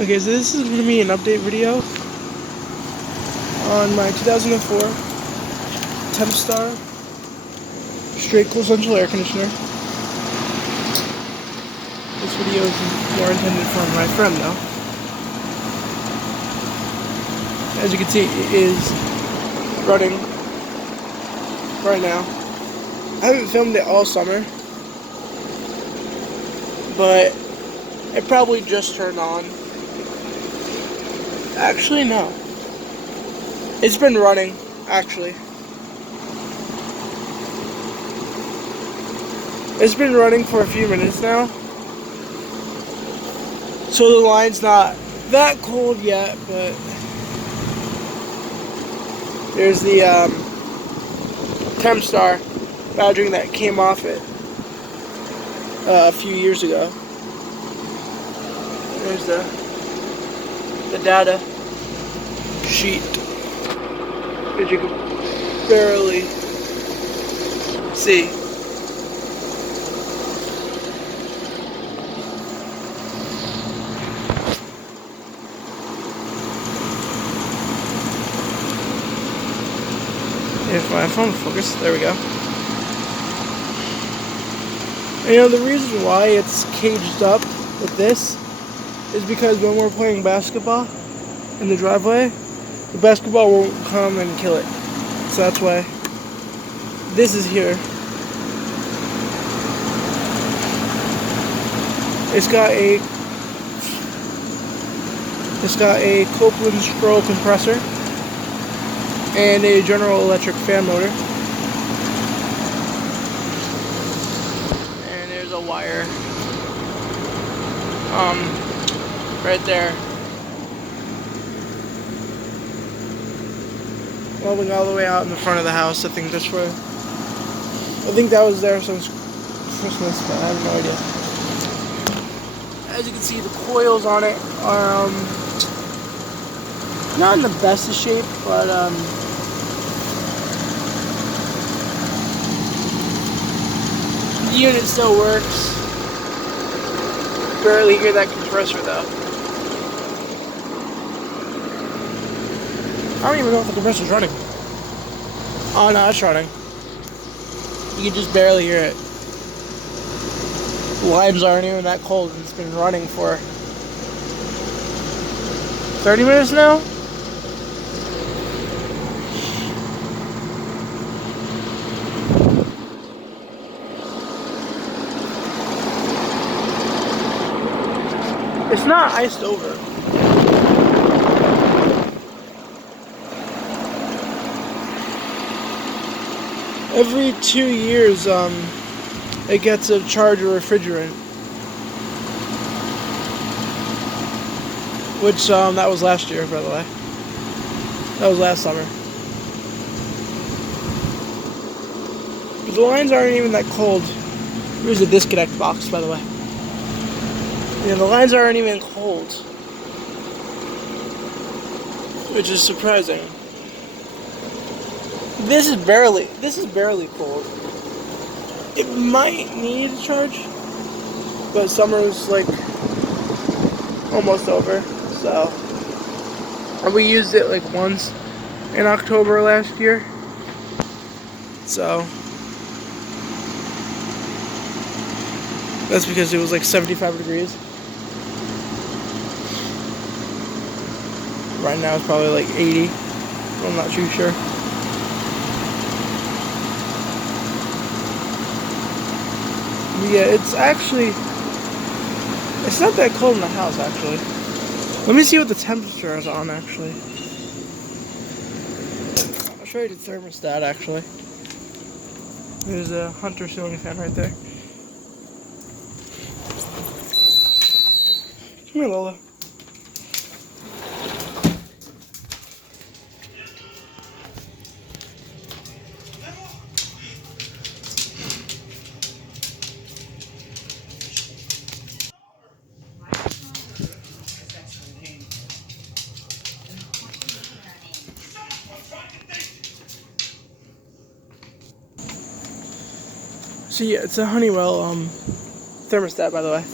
Okay, so this is going to be an update video on my 2004 tempstar straight cool central air conditioner. This video is more intended for my friend though. As you can see, it is running right now. I haven't filmed it all summer, but it probably just turned on. Actually, no. It's been running, actually. It's been running for a few minutes now. So the line's not that cold yet, but there's the tempstar battery that came off it a few years ago. There's the data sheet, which you can barely see. If my phone focus, there we go. And, the reason why it's caged up with this is because when we're playing basketball in the driveway, the basketball won't come and kill it. So that's why this is here. It's got a Copeland scroll compressor and a General Electric fan motor. And there's a wire right there, welding all the way out in the front of the house. I think that was there since Christmas, but I have no idea. As you can see, the coils on it are not in the best of shape, but the unit still works. Barely hear that compressor though. I don't even know if the compressor's running. Oh no, it's running. You can just barely hear it. The lines aren't even that cold, and it's been running for 30 minutes now? It's not iced over. Every 2 years, it gets a charge of refrigerant. Which, that was last year, by the way. That was last summer. But the lines aren't even that cold. Here's the disconnect box, by the way. Yeah, the lines aren't even cold, which is surprising. This is barely cold. It might need a charge, but summer's like almost over, so. And we used it like once in October last year, so that's because it was like 75 degrees. Right now it's probably like 80. I'm not too sure. But yeah, it's not that cold in the house actually. Let me see what the temperature is on actually. I'll show you the thermostat actually. There's a Hunter ceiling fan right there. Come here, Lola. So yeah, it's a Honeywell thermostat, by the way.